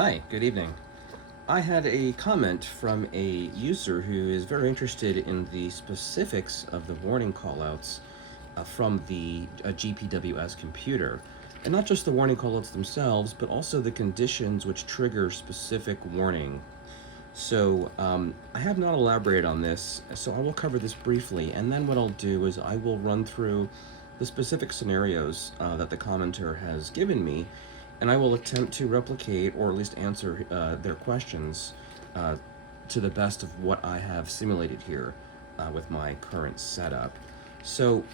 Hi, good evening. I had a comment from a user who is very interested in the specifics of the warning callouts from the GPWS computer. And not just the warning callouts themselves, but also the conditions which trigger specific warning. So I have not elaborated on this, so I will cover this briefly, and then what I'll do is I will run through the specific scenarios that the commenter has given me, and I will attempt to replicate or at least answer their questions uh, to the best of what I have simulated here with my current setup. So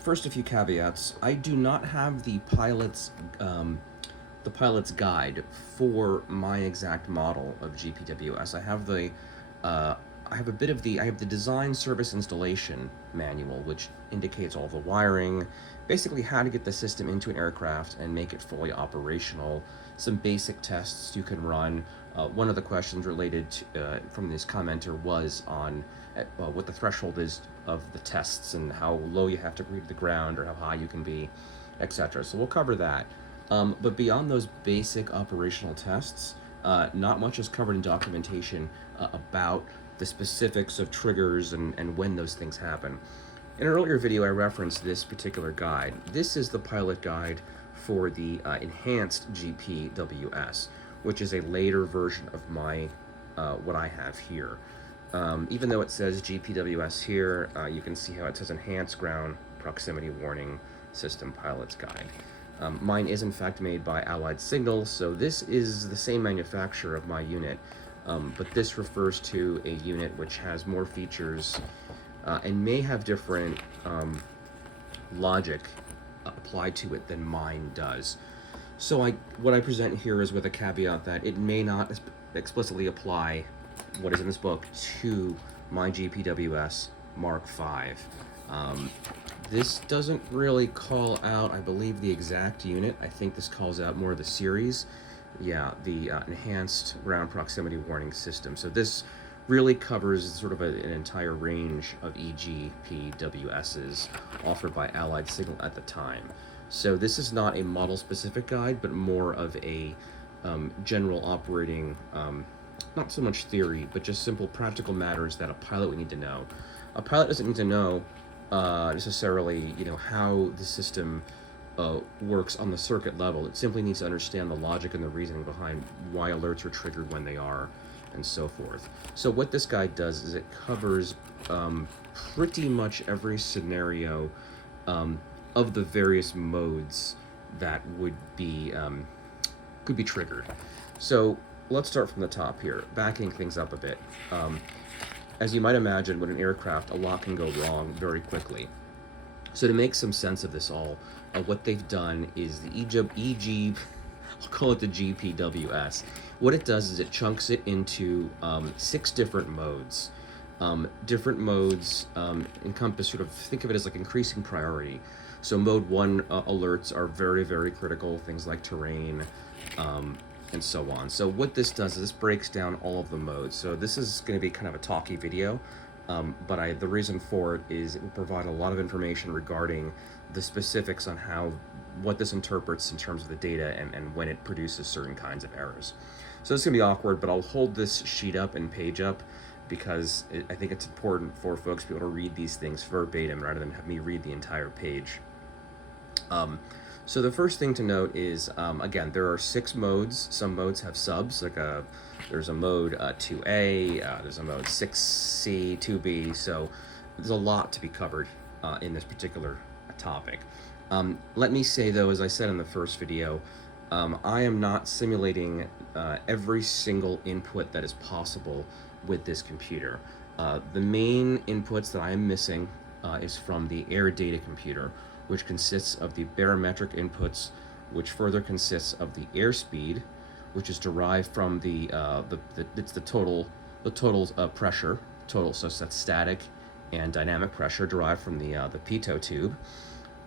first, a few caveats. I do not have the pilot's guide for my exact model of GPWS. I have a bit of I have the design service installation manual, which indicates all the wiring, basically how to get the system into an aircraft and make it fully operational. Some basic tests you can run. One of the questions related to, from this commenter was on what the threshold is of the tests and how low you have to breathe the ground or how high you can be, etc. So we'll cover that. But beyond those basic operational tests, not much is covered in documentation about the specifics of triggers and when those things happen. In an earlier video, I referenced this particular guide. This is the pilot guide for the enhanced GPWS, which is a later version of my what I have here. Even though it says GPWS here, you can see how it says Enhanced Ground Proximity Warning System Pilot's Guide. Mine is in fact made by Allied Signals, so this is the same manufacturer of my unit, but this refers to a unit which has more features and may have different logic applied to it than mine does. So what I present here is with a caveat that it may not explicitly apply what is in this book to my GPWS Mark V. This doesn't really call out, I believe, the exact unit. I think this calls out more of the series. Yeah, the Enhanced Ground Proximity Warning System. So this really covers sort of an entire range of EGPWSs offered by Allied Signal at the time. So this is not a model-specific guide, but more of a general operating, not so much theory, but just simple practical matters that a pilot would need to know. A pilot doesn't need to know necessarily, how the system works on the circuit level. It simply needs to understand the logic and the reasoning behind why alerts are triggered when they are, and so forth. So what this guide does is it covers pretty much every scenario of the various modes that would be could be triggered. So let's start from the top here, backing things up a bit. As you might imagine, with an aircraft, a lot can go wrong very quickly. So to make some sense of this all, what they've done is the I'll call it the GPWS. What it does is it chunks it into 6 different modes. Different modes encompass think of it as like increasing priority. So mode 1 alerts are very, very critical, things like terrain, and so on. So what this does is this breaks down all of the modes. So this is going to be kind of a talky video, but the reason for it is it will provide a lot of information regarding the specifics on what this interprets in terms of the data and when it produces certain kinds of errors. So it's going to be awkward, but I'll hold this sheet up and page up because I think it's important for folks to be able to read these things verbatim rather than have me read the entire page. So the first thing to note is, again, there are 6 modes. Some modes have subs, like there's a mode 2A, there's a mode 6C, 2B, so there's a lot to be covered in this particular topic. Let me say, though, as I said in the first video, I am not simulating every single input that is possible with this computer. The main inputs that I am missing is from the air data computer, which consists of the barometric inputs, which further consists of the airspeed, which is derived from the total pressure, so that's static and dynamic pressure derived from the pitot tube,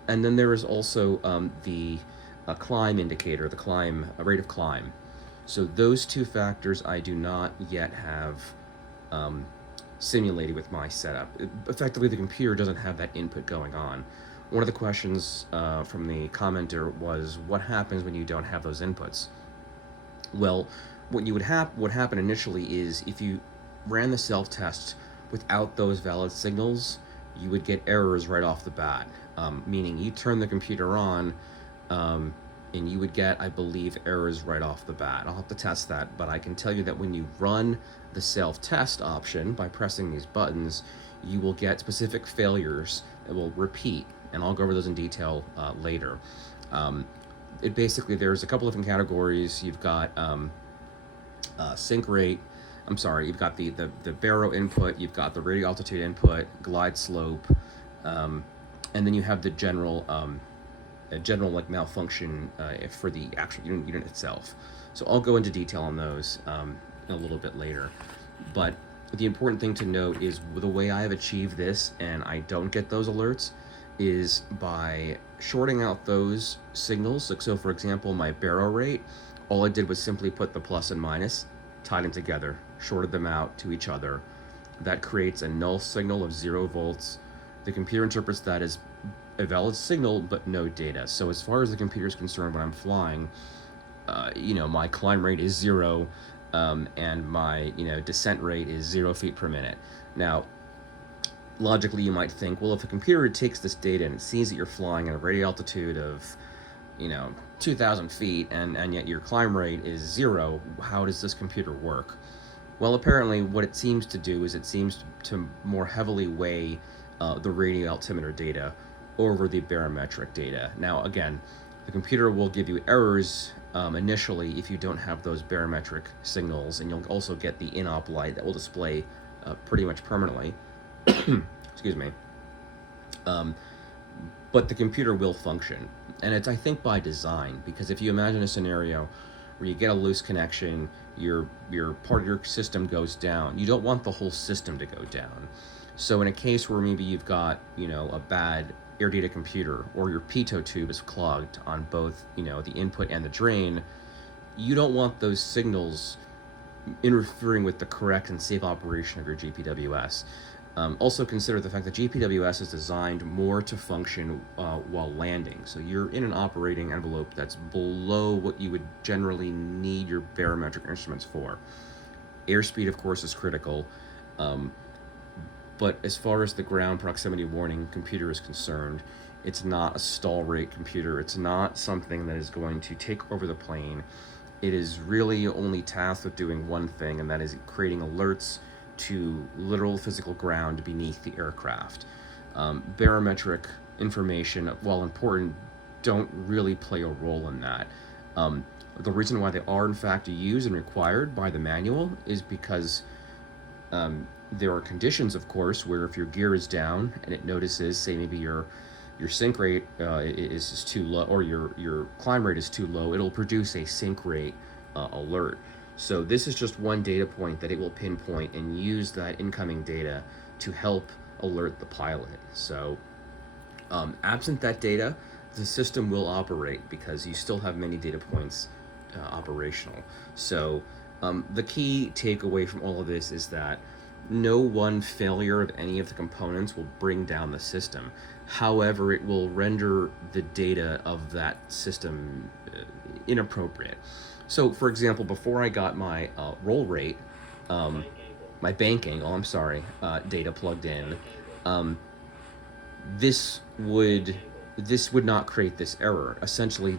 and then there is also the climb indicator, the rate of climb. So those 2 factors I do not yet have simulated with my setup. Effectively, the computer doesn't have that input going on. One of the questions from the commenter was, what happens when you don't have those inputs? Well, what happened initially is if you ran the self-test without those valid signals, you would get errors right off the bat. Meaning you turn the computer on, um, and you would get, I believe, errors right off the bat. I'll have to test that, but I can tell you that when you run the self-test option by pressing these buttons, you will get specific failures that will repeat, and I'll go over those in detail later. Um, it basically, there's a couple different categories. You've got sync rate. I'm sorry, you've got the baro input, you've got the radio altitude input, glide slope, um, and then you have the general like malfunction for the actual unit itself. So I'll go into detail on those a little bit later. But the important thing to note is the way I have achieved this, and I don't get those alerts, is by shorting out those signals. So for example, my baro rate, all I did was simply put the plus and minus, tied them together, shorted them out to each other. That creates a null signal of 0 volts. The computer interprets that as a valid signal, but no data. So as far as the computer is concerned, when I'm flying, my climb rate is 0, and my descent rate is 0 feet per minute. Now, logically, you might think, well, if a computer takes this data and it sees that you're flying at a radio altitude of 2,000 feet, and yet your climb rate is 0, how does this computer work? Well, apparently what it seems to do is it seems to more heavily weigh the radio altimeter data over the barometric data. Now, again, the computer will give you errors initially if you don't have those barometric signals, and you'll also get the in-op light that will display pretty much permanently. Excuse me. But the computer will function, and it's, I think, by design, because if you imagine a scenario where you get a loose connection, your part of your system goes down, you don't want the whole system to go down. So in a case where maybe you've got a bad air data computer, or your pitot tube is clogged on both the input and the drain, you don't want those signals interfering with the correct and safe operation of your GPWS. Also consider the fact that GPWS is designed more to function while landing. So you're in an operating envelope that's below what you would generally need your barometric instruments for. Airspeed, of course, is critical. But as far as the ground proximity warning computer is concerned, it's not a stall rate computer. It's not something that is going to take over the plane. It is really only tasked with doing one thing, and that is creating alerts to literal physical ground beneath the aircraft. Barometric information, while important, don't really play a role in that. The reason why they are in fact used and required by the manual is because there are conditions, of course, where if your gear is down and it notices, say maybe your sync rate is too low, or your climb rate is too low, it'll produce a sync rate alert. So this is just one data point that it will pinpoint and use that incoming data to help alert the pilot. So absent that data, the system will operate because you still have many data points operational. So the key takeaway from all of this is that no one failure of any of the components will bring down the system. However, it will render the data of that system inappropriate. So, for example, before I got my roll rate, my bank angle, data plugged in, this would not create this error. Essentially,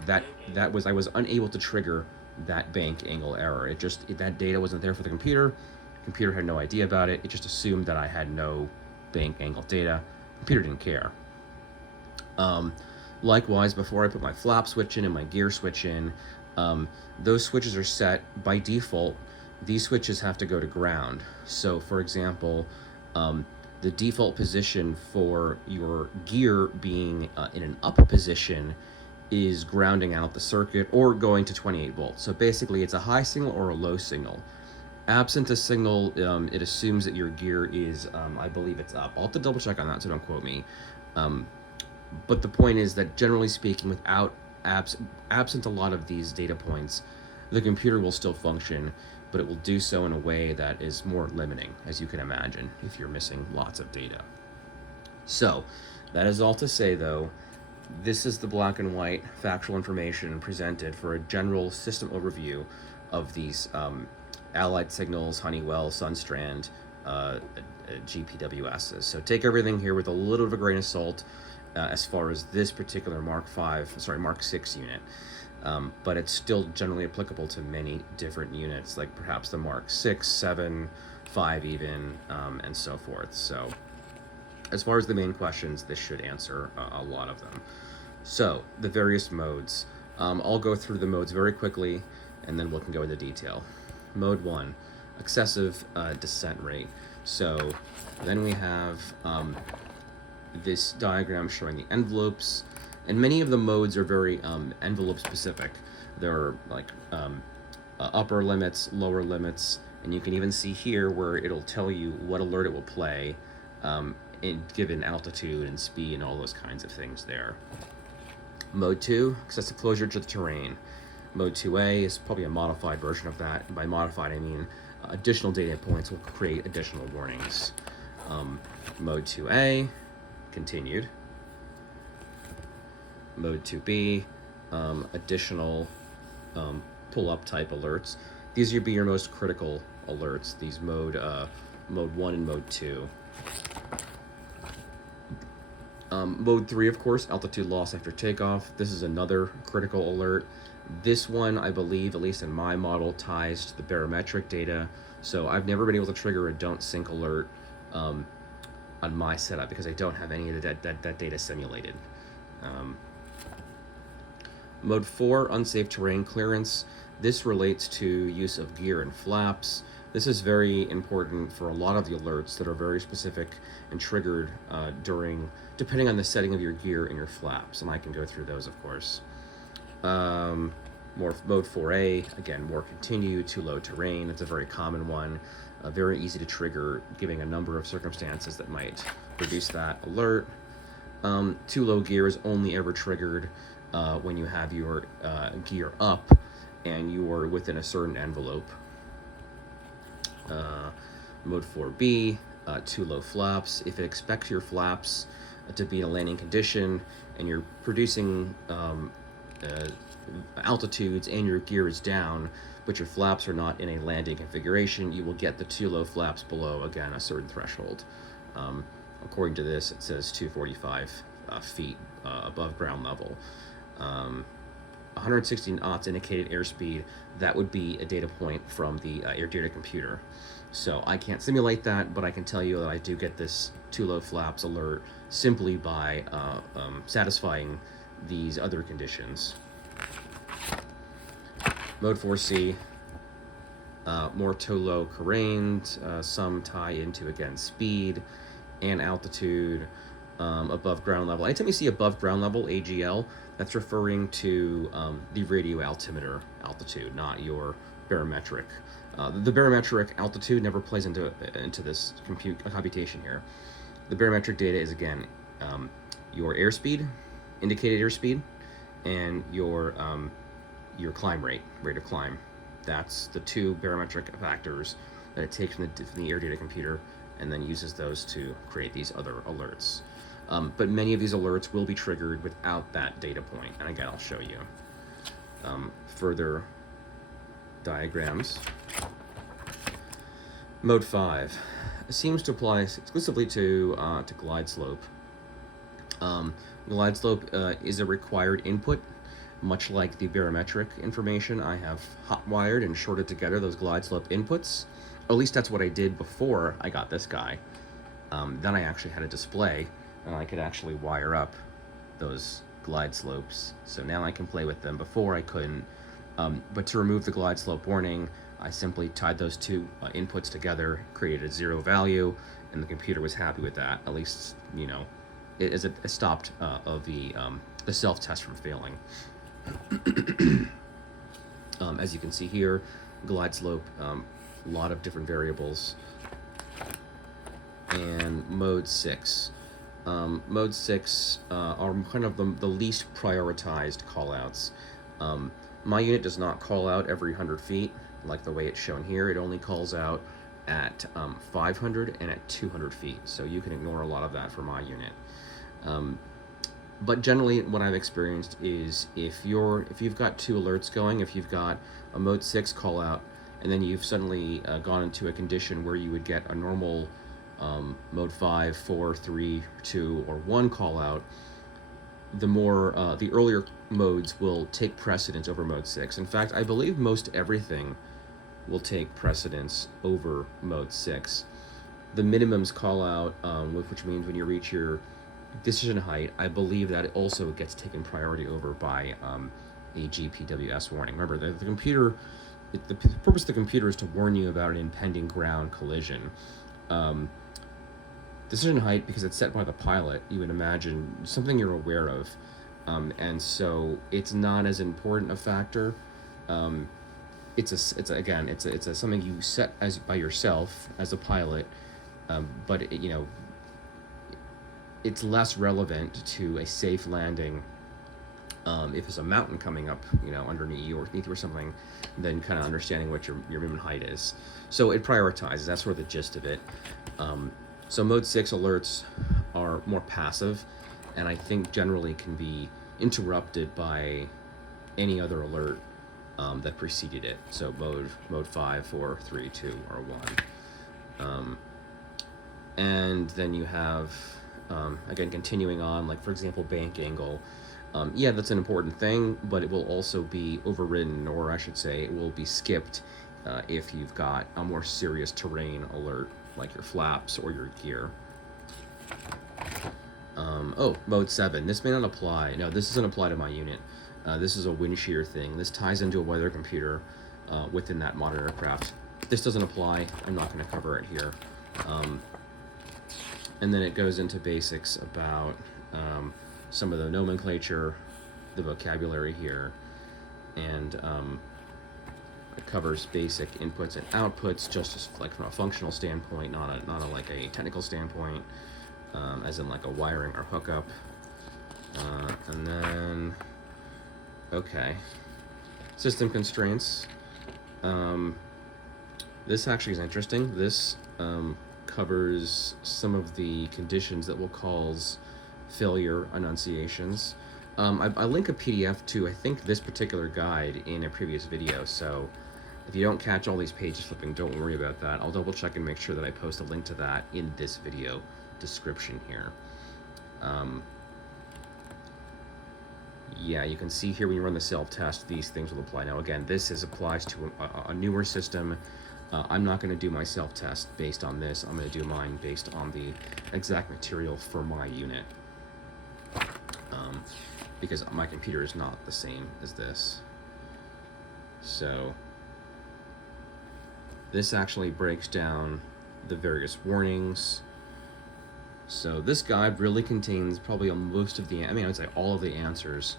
I was unable to trigger that bank angle error. That data wasn't there for the computer. The computer had no idea about it. It just assumed that I had no bank angle data. The computer didn't care. Likewise, before I put my flap switch in and my gear switch in, those switches are set by default. These switches have to go to ground. So, for example, the default position for your gear being in an up position is grounding out the circuit or going to 28 volts. So basically, it's a high signal or a low signal. Absent a signal, it assumes that your gear is, I believe it's up. I'll have to double check on that, so don't quote me. But the point is that generally speaking, without absent a lot of these data points, the computer will still function, but it will do so in a way that is more limiting, as you can imagine, if you're missing lots of data. So, that is all to say, though, this is the black and white factual information presented for a general system overview of these allied signals, Honeywell, Sunstrand, GPWSs. So take everything here with a little of a grain of salt as far as this particular Mark 6 unit. But it's still generally applicable to many different units, like perhaps the Mark 6, 7, 5 even, and so forth. So as far as the main questions, this should answer a lot of them. So the various modes. I'll go through the modes very quickly, and then we can go into detail. Mode 1, excessive descent rate. So then we have this diagram showing the envelopes, and many of the modes are very envelope specific. There are like upper limits, lower limits, and you can even see here where it'll tell you what alert it will play given altitude and speed and all those kinds of things there. Mode 2, excessive closure to the terrain. Mode 2A is probably a modified version of that. And by modified, I mean additional data points will create additional warnings. Mode 2A, continued. Mode 2B, additional pull-up type alerts. These would be your most critical alerts, these mode 1 and mode 2. Mode 3, of course, altitude loss after takeoff. This is another critical alert. This one, I believe, at least in my model, ties to the barometric data. So I've never been able to trigger a don't sink alert on my setup because I don't have any of that data simulated. Mode 4, unsafe terrain clearance. This relates to use of gear and flaps. This is very important for a lot of the alerts that are very specific and triggered depending on the setting of your gear and your flaps, and I can go through those, of course. Mode 4A, again, more continue, too low terrain. It's a very common one, very easy to trigger, giving a number of circumstances that might produce that alert. Too low gear is only ever triggered when you have your gear up and you are within a certain envelope. Mode 4B, too low flaps. If it expects your flaps to be in a landing condition and you're producing altitudes and your gear is down, but your flaps are not in a landing configuration, you will get the too low flaps below, again, a certain threshold. According to this, it says 245 feet above ground level. 160 knots indicated airspeed, that would be a data point from the air data computer. So I can't simulate that, but I can tell you that I do get this too low flaps alert simply by satisfying these other conditions. Mode 4C, more too low terrains, some tie into, again, speed and altitude above ground level. Anytime you see above ground level, AGL, that's referring to the radio altimeter altitude, not your barometric. The barometric altitude never plays into this computation here. The barometric data is, again, your airspeed, indicated airspeed, and your climb rate of climb. That's the two barometric factors that it takes from the air data computer and then uses those to create these other alerts. But many of these alerts will be triggered without that data point, and again, I'll show you further diagrams. Mode 5 seems to apply exclusively to glide slope. Glide slope is a required input, much like the barometric information. I have hot-wired and shorted together those glide slope inputs. Or at least that's what I did before I got this guy. Then I actually had a display, and I could actually wire up those glide slopes. So now I can play with them. Before I couldn't. But to remove the glide slope warning, I simply tied those two inputs together, created a 0 value, and the computer was happy with that. At least, you know, it stopped the self-test from failing. As you can see here, glide slope, a lot of different variables. And mode 6. Mode 6 are kind of the least prioritized callouts. My unit does not call out every 100 feet, like the way it's shown here. It only calls out at 500 and at 200 feet, so you can ignore a lot of that for my unit. But generally, what I've experienced is if you've got two alerts going, if you've got a mode 6 call out, and then you've suddenly gone into a condition where you would get a normal mode 5, 4, 3, 2, or 1 call out, the earlier modes will take precedence over mode 6. In fact, I believe most everything will take precedence over mode 6. The minimums call out, which means when you reach your decision height, I believe that it also gets taken priority over by a GPWS warning. Remember, the computer, the purpose of the computer is to warn you about an impending ground collision. Decision height, because it's set by the pilot, you would imagine something you're aware of, and so it's not as important a factor. It's something you set as by yourself as a pilot, but it's less relevant to a safe landing if there's a mountain coming up, underneath you or something, than kind of understanding what your minimum height is. So it prioritizes. That's sort of the gist of it. So mode 6 alerts are more passive, and I think generally can be interrupted by any other alert that preceded it. So mode 5, 4, 3, 2, or 1. And then you have, again, continuing on, like, for example, bank angle. Yeah, that's an important thing, but it will also be overridden, or I should say, it will be skipped if you've got a more serious terrain alert, like your flaps or your gear. Mode 7. This may not apply. No, this doesn't apply to my unit. This is a wind shear thing. This ties into a weather computer within that modern aircraft. This doesn't apply. I'm not going to cover it here. And then it goes into basics about some of the nomenclature, the vocabulary here, and it covers basic inputs and outputs, just as, like, from a functional standpoint, not like a technical standpoint, as in like a wiring or hookup. And then, okay, system constraints. This actually is interesting. This covers some of the conditions that will cause failure enunciations. I link a PDF to, I think, this particular guide in a previous video, so if you don't catch all these pages flipping, don't worry about that. I'll double check and make sure that I post a link to that in this video description here. Yeah, you can see here when you run the self-test, these things will apply. Now again, this applies to a newer system. I'm not going to do my self-test based on this. I'm going to do mine based on the exact material for my unit, because my computer is not the same as this. So this actually breaks down the various warnings. So this guide really contains probably most of the, I would say all of the answers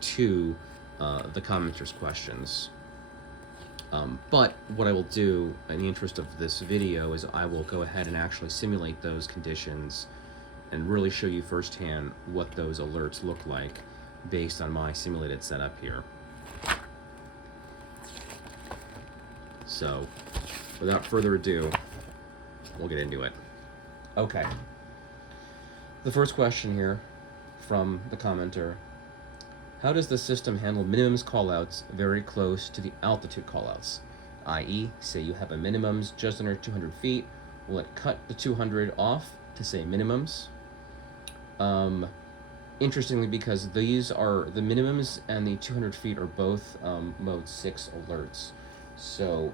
to the commenters' questions. But what I will do in the interest of this video is I will go ahead and actually simulate those conditions and really show you firsthand what those alerts look like based on my simulated setup here. So without further ado, we'll get into it. Okay. The first question here from the commenter: how does the system handle minimums callouts very close to the altitude callouts? I.e., say you have a minimums just under 200 feet, will it cut the 200 off to say minimums? Interestingly, because these are the minimums and the 200 feet are both mode 6 alerts. So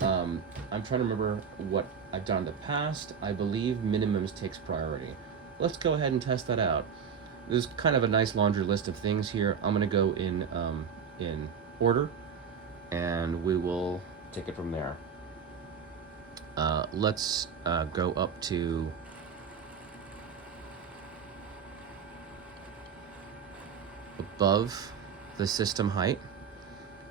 I'm trying to remember what I've done in the past. I believe minimums takes priority. Let's go ahead and test that out. There's kind of a nice laundry list of things here. I'm going to go in order, and we will take it from there. Let's go up to above the system height.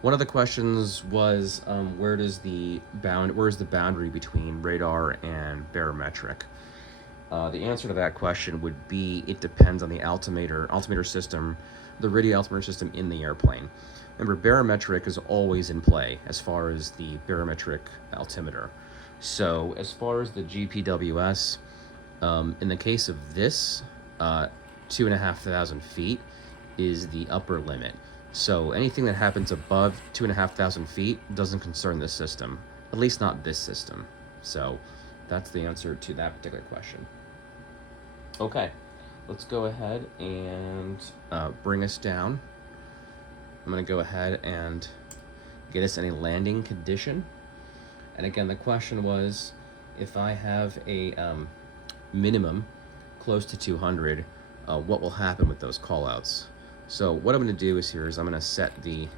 One of the questions was where's the boundary between radar and barometric? The answer to that question would be it depends on the altimeter system, the radio altimeter system in the airplane. Remember, barometric is always in play as far as the barometric altimeter. So as far as the GPWS, in the case of this, 2,500 feet is the upper limit. So anything that happens above 2,500 feet doesn't concern this system, at least not this system. So that's the answer to that particular question. Okay, let's go ahead and bring us down. I'm going to go ahead and get us in a landing condition. And again, the question was, if I have a minimum close to 200, what will happen with those callouts? So what I'm going to do is I'm going to set the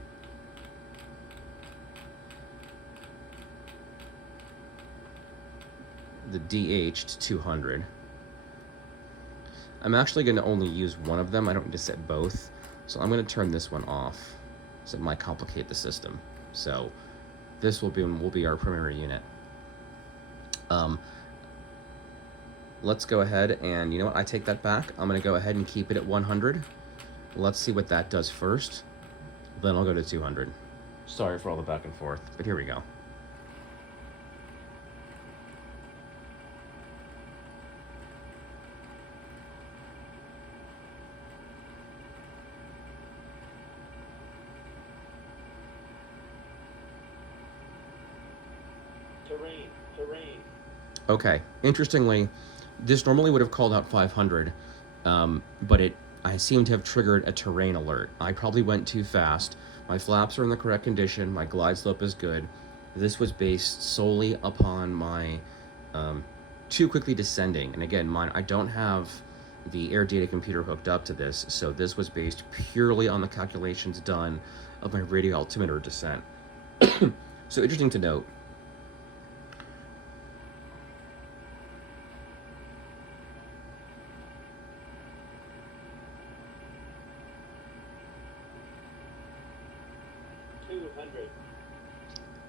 DH to 200. I'm actually going to only use one of them. I don't need to set both. So I'm going to turn this one off, so it might complicate the system. So this will be our primary unit. Let's go ahead and, you know what, I take that back. I'm going to go ahead and keep it at 100. Let's see what that does first. Then I'll go to 200. Sorry for all the back and forth, but here we go. Terrain. Okay, interestingly, this normally would have called out 500, but I seem to have triggered a terrain alert. I probably went too fast. My flaps are in the correct condition. My glide slope is good. This was based solely upon my too quickly descending. And again, I don't have the air data computer hooked up to this, so this was based purely on the calculations done of my radial altimeter descent. So interesting to note.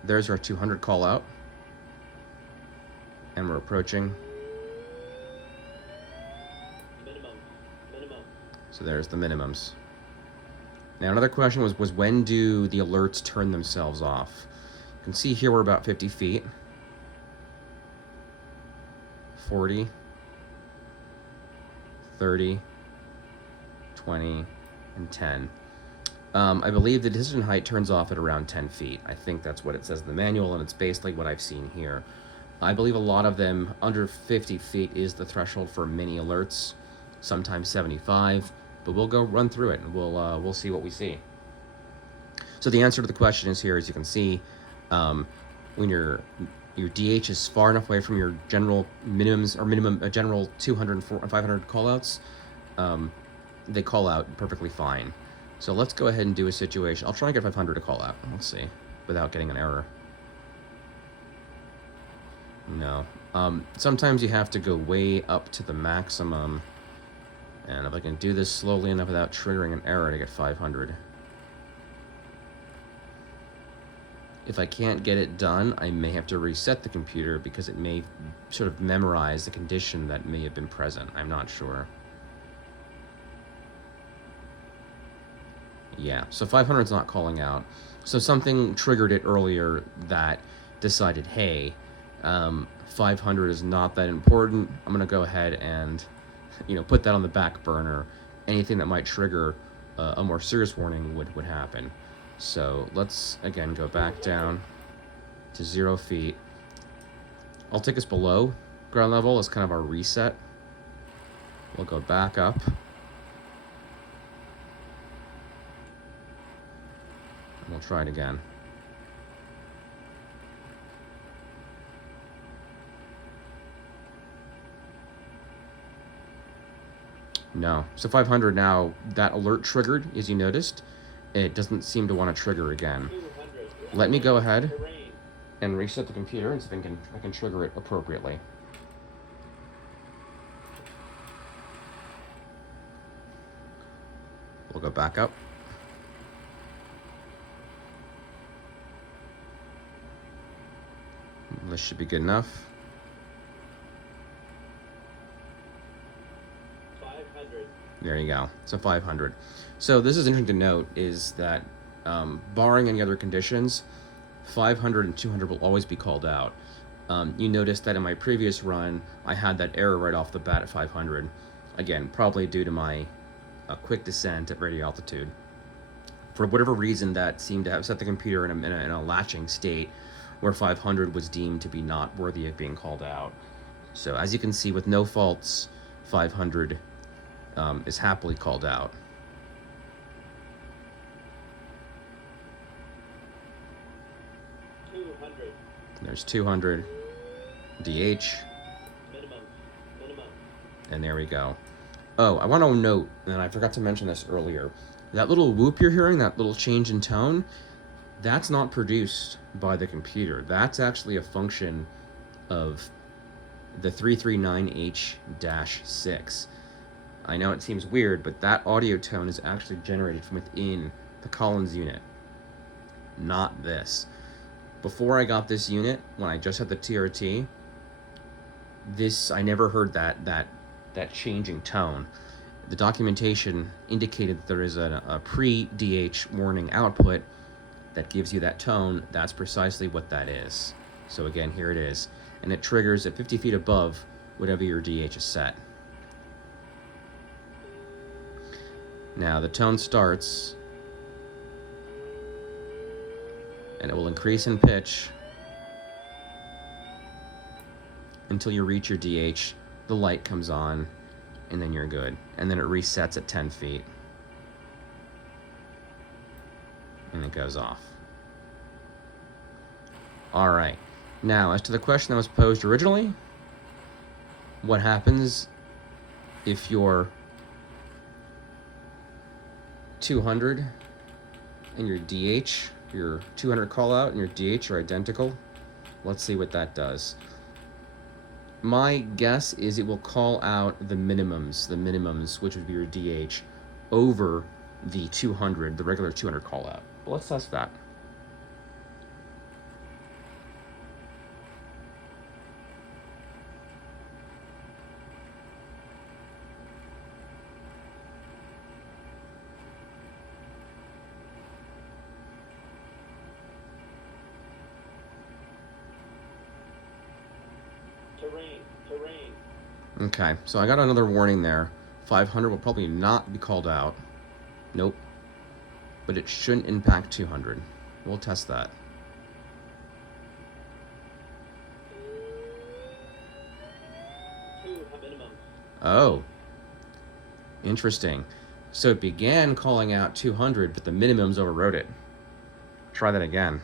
There's our 200 call out, and we're approaching. Minimum. So there's the minimums. Now another question was when do the alerts turn themselves off? You can see here we're about 50 feet. 40, 30, 20, and 10. I believe the decision height turns off at around 10 feet. I think that's what it says in the manual, and it's basically what I've seen here. I believe a lot of them under 50 feet is the threshold for mini alerts, sometimes 75, but we'll go run through it and we'll see what we see. So the answer to the question is here, as you can see, when your DH is far enough away from your general minimums or general 200 and 500 callouts, they call out perfectly fine. So let's go ahead and do a situation. I'll try and get 500 to call out. Let's see, without getting an error. No. Sometimes you have to go way up to the maximum. And if I can do this slowly enough without triggering an error to get 500. If I can't get it done, I may have to reset the computer because it may sort of memorize the condition that may have been present. I'm not sure. Yeah, so 500 is not calling out. So something triggered it earlier that decided, hey, 500 is not that important. I'm going to go ahead and, put that on the back burner. Anything that might trigger a more serious warning would happen. So let's, again, go back down to 0 feet. I'll take us below ground level as kind of our reset. We'll go back up. We'll try it again. No. So 500 now, that alert triggered, as you noticed. It doesn't seem to want to trigger again. Let me go ahead and reset the computer and see if I can trigger it appropriately. We'll go back up. This should be good enough. 500. There you go. So 500. So this is interesting to note is that barring any other conditions, 500 and 200 will always be called out. You noticed that in my previous run, I had that error right off the bat at 500. Again, probably due to my quick descent at radio altitude. For whatever reason, that seemed to have set the computer in a latching state where 500 was deemed to be not worthy of being called out. So as you can see, with no faults, 500 is happily called out. There's 200, DH, minimum. and there we go. Oh, I want to note, and I forgot to mention this earlier, that little whoop you're hearing, that little change in tone, that's not produced by the computer. That's actually a function of the 339H-6. I know it seems weird, but that audio tone is actually generated from within the Collins unit, not this. Before I got this unit, when I just had the TRT, I never heard that changing tone. The documentation indicated that there is a pre-DH warning output that gives you that tone. That's precisely what that is. So again, here it is. And it triggers at 50 feet above whatever your DH is set. Now the tone starts, and it will increase in pitch until you reach your DH. The light comes on, and then you're good. And then it resets at 10 feet. And it goes off. All right. Now, as to the question that was posed originally, what happens if your 200 and your DH, your 200 call out and your DH are identical? Let's see what that does. My guess is it will call out the minimums, which would be your DH, over the 200, the regular 200 call out. Well, let's test that. Terrain. Okay, so I got another warning there. 500 will probably not be called out. Nope. But it shouldn't impact 200. We'll test that. Minimum. Oh. Interesting. So it began calling out 200, but the minimums overrode it. Try that again.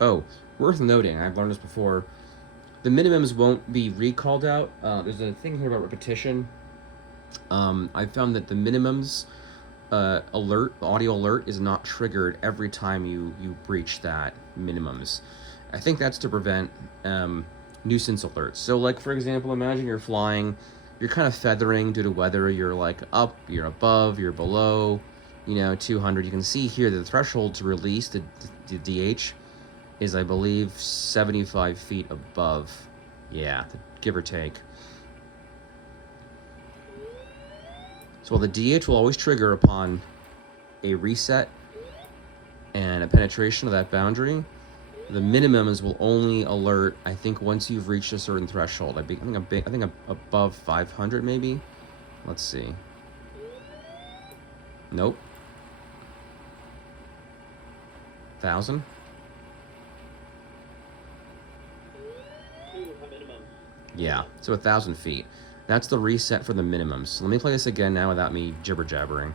Oh, worth noting, I've learned this before, the minimums won't be recalled out. There's a thing here about repetition. I found that the minimums alert, the audio alert, is not triggered every time you breach that minimums. I think that's to prevent nuisance alerts. So like, for example, imagine you're flying, you're kind of feathering due to weather, you're like up, you're above, you're below, 200. You can see here that the threshold to release the DH is, I believe, 75 feet above. Yeah, give or take. So while the DH will always trigger upon a reset and a penetration of that boundary, the minimums will only alert, I think, once you've reached a certain threshold. I think I'm above 500 maybe. Let's see. Nope. 1,000. Yeah, so 1,000 feet. That's the reset for the minimums. So let me play this again now without me jibber-jabbering.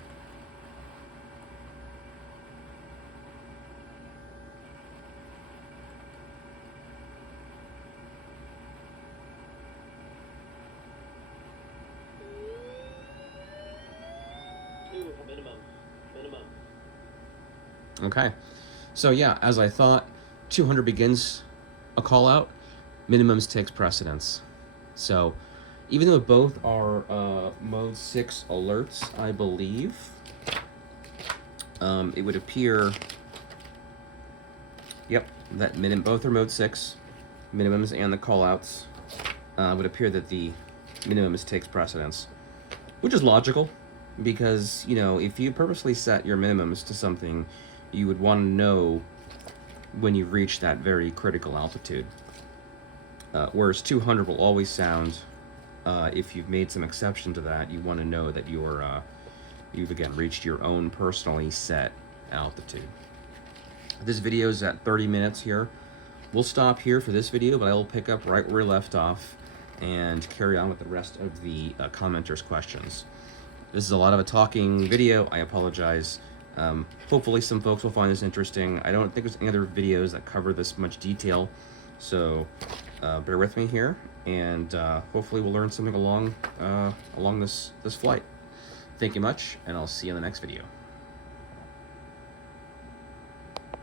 Minimum. Okay. So yeah, as I thought, 200 begins a call out, minimums takes precedence. So even though both are mode 6 alerts, I believe, it would appear, yep, that both are mode 6, minimums and the callouts, would appear that the minimums takes precedence, which is logical, because, if you purposely set your minimums to something, you would want to know when you reach that very critical altitude. Whereas 200 will always sound, if you've made some exception to that, you want to know that you've again reached your own personally set altitude. This video is at 30 minutes here. We'll stop here for this video, but I will pick up right where we left off and carry on with the rest of the commenters' questions. This is a lot of a talking video. I apologize. Hopefully some folks will find this interesting. I don't think there's any other videos that cover this much detail, so bear with me here, and hopefully we'll learn something along this flight. Thank you much, and I'll see you in the next video.